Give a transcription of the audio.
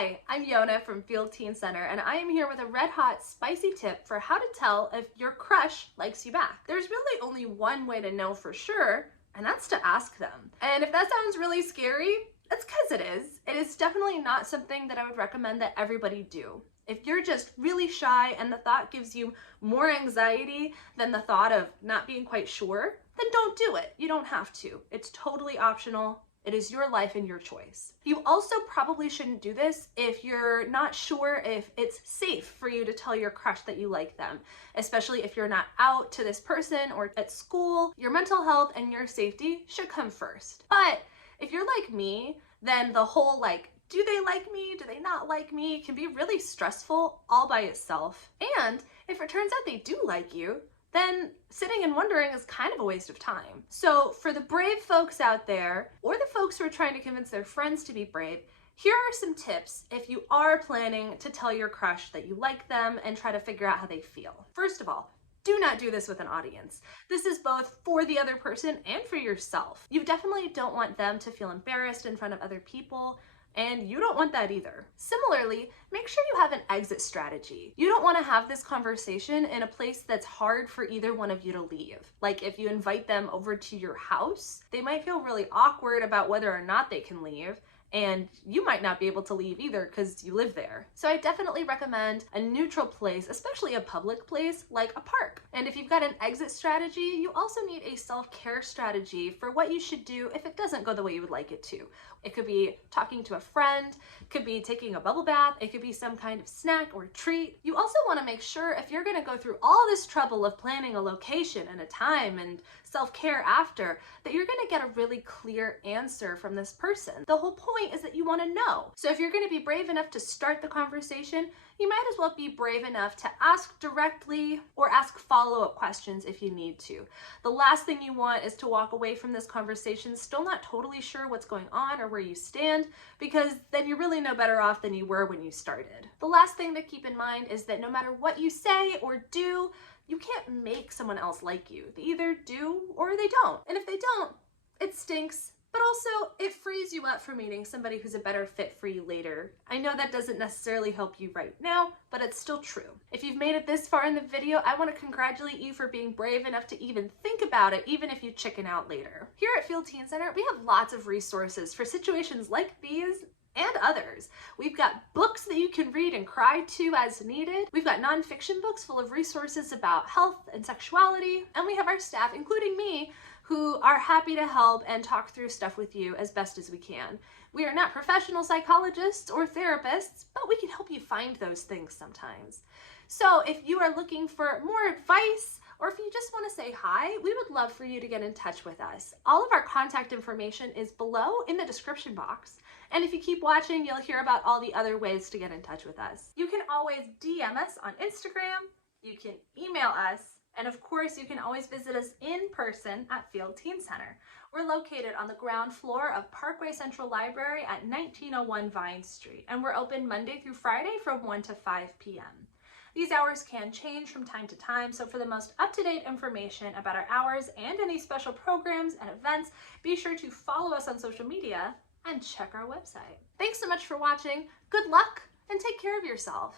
Hi, I'm Yona from Field Teen Center, and I am here with a red hot, spicy tip for how to tell if your crush likes you back. There's really only one way to know for sure, and that's to ask them. And if that sounds really scary, that's because it is. It is definitely not something that I would recommend that everybody do. If you're just really shy and the thought gives you more anxiety than the thought of not being quite sure, then don't do it. You don't have to. It's totally optional. It is your life and your choice. You also probably shouldn't do this if you're not sure if it's safe for you to tell your crush that you like them, especially if you're not out to this person or at school. Your mental health and your safety should come first. But if you're like me, then the whole do they like me? Do they not like me? Can be really stressful all by itself. And if it turns out they do like you, then sitting and wondering is kind of a waste of time. So for the brave folks out there, or the folks who are trying to convince their friends to be brave, here are some tips if you are planning to tell your crush that you like them and try to figure out how they feel. First of all, do not do this with an audience. This is both for the other person and for yourself. You definitely don't want them to feel embarrassed in front of other people, and you don't want that either. Similarly, make sure you have an exit strategy. You don't want to have this conversation in a place that's hard for either one of you to leave. Like if you invite them over to your house, they might feel really awkward about whether or not they can leave, and you might not be able to leave either because you live there. So I definitely recommend a neutral place, especially a public place like a park. And if you've got an exit strategy, you also need a self-care strategy for what you should do if it doesn't go the way you would like it to. It could be talking to a friend, could be taking a bubble bath, it could be some kind of snack or treat. You also want to make sure if you're going to go through all this trouble of planning a location and a time and self-care after, that you're going to get a really clear answer from this person. The whole point is that you want to know. So if you're going to be brave enough to start the conversation, you might as well be brave enough to ask directly or ask follow-up questions if you need to. The last thing you want is to walk away from this conversation still not totally sure what's going on or where you stand, because then you're really no better off than you were when you started. The last thing to keep in mind is that no matter what you say or do, you can't make someone else like you. They either do or they don't. And if they don't, it stinks. But also, it frees you up for meeting somebody who's a better fit for you later. I know that doesn't necessarily help you right now, but it's still true. If you've made it this far in the video, I want to congratulate you for being brave enough to even think about it, even if you chicken out later. Here at Field Teen Center, we have lots of resources for situations like these and others. We've got books that you can read and cry to as needed. We've got nonfiction books full of resources about health and sexuality. And we have our staff, including me, who are happy to help and talk through stuff with you as best as we can. We are not professional psychologists or therapists, but we can help you find those things sometimes. So if you are looking for more advice, or if you just want to say hi, we would love for you to get in touch with us. All of our contact information is below in the description box. And if you keep watching, you'll hear about all the other ways to get in touch with us. You can always DM us on Instagram, you can email us, and of course, you can always visit us in person at Field Teen Center. We're located on the ground floor of Parkway Central Library at 1901 Vine Street, and we're open Monday through Friday from 1 to 5 p.m. These hours can change from time to time, so for the most up-to-date information about our hours and any special programs and events, be sure to follow us on social media and check our website. Thanks so much for watching. Good luck and take care of yourself.